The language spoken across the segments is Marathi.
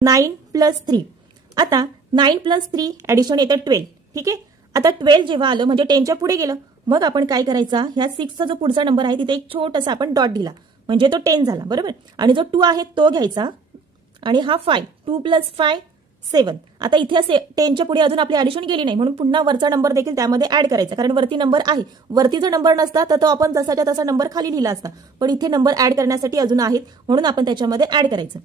9 + 3. आता 9 + 3 ऍडिशन येतं 12. ठीक आहे. आता 12 जेव्हा आलं म्हणजे 10च्या पुढे गेलं, मग आपण काय करायचा, ह्या 6चा जो पुढचा नंबर आहे तिथे एक छोटासा आपण डॉट दिला म्हणजे तो 10 झाला. बरोबर. आणि जो 2 आहे तो घ्यायचा आणि हा 5. 2 + 5 7. आता इथे 10च्या पुढे अजून आपली ऍडिशन गेली नाही म्हणून पुन्हा वरचा नंबर देखील त्यामध्ये ऍड करायचा, कारण वरती नंबर आहे. वरती जर नंबर नसता तर तो आपण जसाच्या तसा नंबर खाली लिहिला असता, पण इथे नंबर ऍड करण्यासाठी अजून आहेत म्हणून आपण त्याच्यामध्ये ऍड करायचं.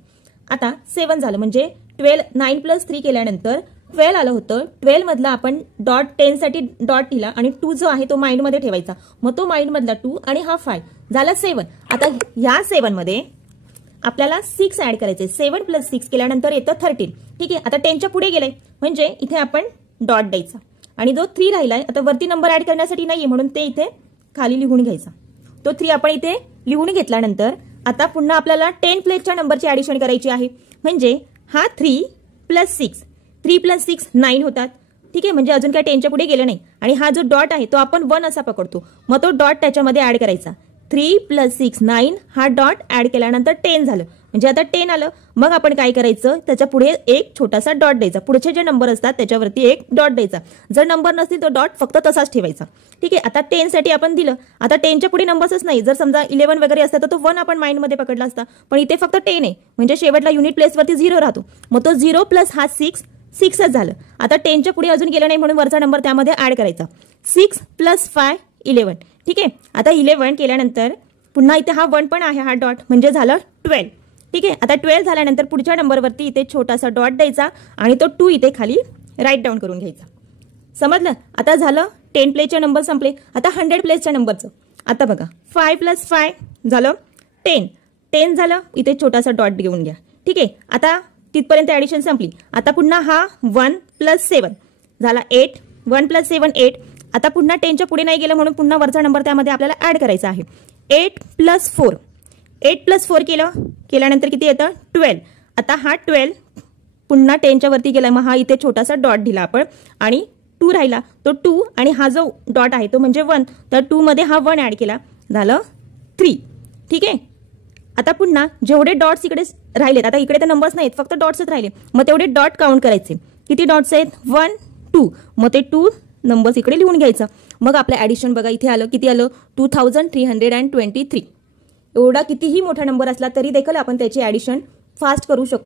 आता 7 झालं म्हणजे 12. 9 + 3 केल्यानंतर 12 आलं होतं. 12 मधला आपण डॉट 10 साठी डॉट दिला आणि 2 जो आहे तो माइंड मध्ये ठेवायचा, मग तो माइंड मधला 2 आणि हा 5 झाला 7. आता या 7 मध्ये आपल्याला 6 ऍड करायचे. 7 + 6 केल्यानंतर येतं 13. ठीक आहे. आता 10च्या पुढे गेलंय म्हणजे इथे आपण डॉट द्यायचा आणि जो 3 राहिलाय, आता वरती नंबर ऍड करण्यासाठी नाहीये म्हणून ते इथे खाली लिहून घ्यायचा. तो 3 आपण इथे लिहून घेतल्यानंतर आता पुन्हा आपल्याला 10 प्लेसच्या नंबरची ऍडिशन करायची आहे. म्हणजे हा 3 + 6. 3 + 6 9 होतात. ठीक आहे. म्हणजे अजून काय 10च्या पुढे गेलं नाही आणि हा जो डॉट आहे तो आपण 1 असा पकडतो, मग तो डॉट त्याच्यामध्ये ऍड करायचा. 3 + 6 9. हा डॉट ऍड केल्यानंतर 10 झालं म्हणजे आता 10 आलं. मग आपण काय करायचं, त्याच्या पुढे एक छोटासा डॉट द्यायचा. पुढचे जे नंबर असतात त्याच्यावरती एक डॉट द्यायचा. जर नंबर नसतील तो डॉट फक्त तसाच ठेवायचा. ठीक आहे. आता 10 साठी आपण दिलं. आता 10च्या पुढे नंबरच नाही. जर समजा 11 वगैरे असतं तर तो 1 आपण माइंड मध्ये पकडला असता, पण इथे फक्त 10 आहे म्हणजे शेवटला युनिट प्लेसवरती 0 राहतो. मग तो 0 + हा 6 6च झालं. आता 10च्या पुढे अजून गेलं नाही म्हणून वरचा नंबर त्यामध्ये ऍड करायचा. 6 + 5 11. ठीक आहे. आता 11 केल्यानंतर पुन्हा इथे हा 1 पण आहे, हा डॉट म्हणजे झालं 12. ठीक आहे. आता 12 झाल्यानंतर पुढच्या नंबरवरती इथे छोटासा डॉट द्यायचा आणि तो 2 इथे खाली राईट डाऊन करून घ्यायचा. समजलं. आता झालं 10 प्लेसचे नंबर संपले. आता 100 प्लेसच्या नंबरचं. आता बघा 5 + 5 झालं 10. 10 झालं, इथे छोटासा डॉट घेऊन घ्या. ठीक आहे. आता तिथपर्यंत ऍडिशन संपली. आता पुन्हा हा 1 + 7 झाला 8. 1 + 7 8. आता पुन्हा 10च्या पुढे नाही गेलं म्हणून पुन्हा वरचा नंबर त्यामध्ये आपल्याला ऍड करायचा आहे. 8 + 4. 8 + 4 केल्यानंतर किती येतं 12. आता हा 12 पुन्हा 10च्या वरती गेला, मग हा इथे छोटासा डॉट दिला आपण आणि 2 राहिला, तो 2 आणि हा जो डॉट आहे तो म्हणजे 1, तर 2 मध्ये हा 1 ऍड केला, झालं 3. ठीक आहे. आता पुन्हा जेवढे डॉट्स इकडे राहिलेत, आता इकडे तर नंबर्स नाहीत फक्त डॉट्सच राहिले, मग तेवढे डॉट काउंट करायचे. किती डॉट्स आहेत 1 2, मग ते 2 नंबर्स इकडे लिहून घ्यायचं. मग आपलं ऍडिशन बघा इथे आलं, किती आलं 2323. एवढा कितीही मोठा नंबर असला तरी देखील आपण त्याची ऍडिशन फास्ट करू शकतो.